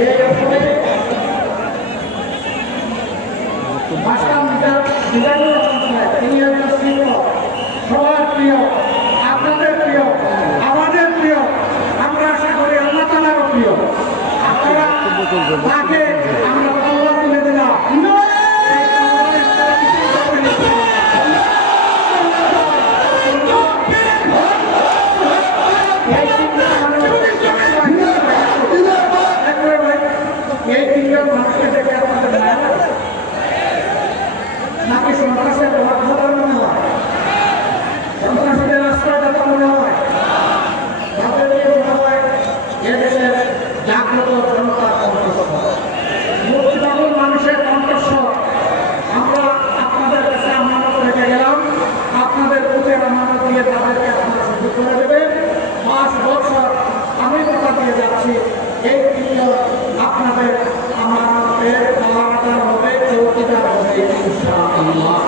এই আসলে তিনি একজন শিক্ষক, সবার প্রিয়, আপনাদের প্রিয়, আমাদের প্রিয়, আমরা আশা করি আল্লাহ তাআলারও প্রিয়। আপনারা তাকে আমরা তওবা তুলে দিলাম। এই তিনজন মানুষকে দেখে আপনাদের মায়া লাগে নাকি সন্ত্রাসের কথা মনে হয়? সন্ত্রাসীদের আশ্রয় কথা মনে হয়? তাদের নিয়ে মনে হয় এদেশের জাগ্রত জনতার কণ্ঠস্বর, মুক্তিবাদী মানুষের কণ্ঠস্বর। আমরা আপনাদের কাছে আমানত রেখে গেলাম, আপনাদের বুথের আমানত দিয়ে তাদেরকে আপনারা সুযোগ করে দেবেন। 5 বছর আমি কথা দিয়ে যাচ্ছি, এই তিনজন আপনাদের আমানতের পাওয়াদার হবে, চৌকিদার হবে ইনশাআল্লাহ।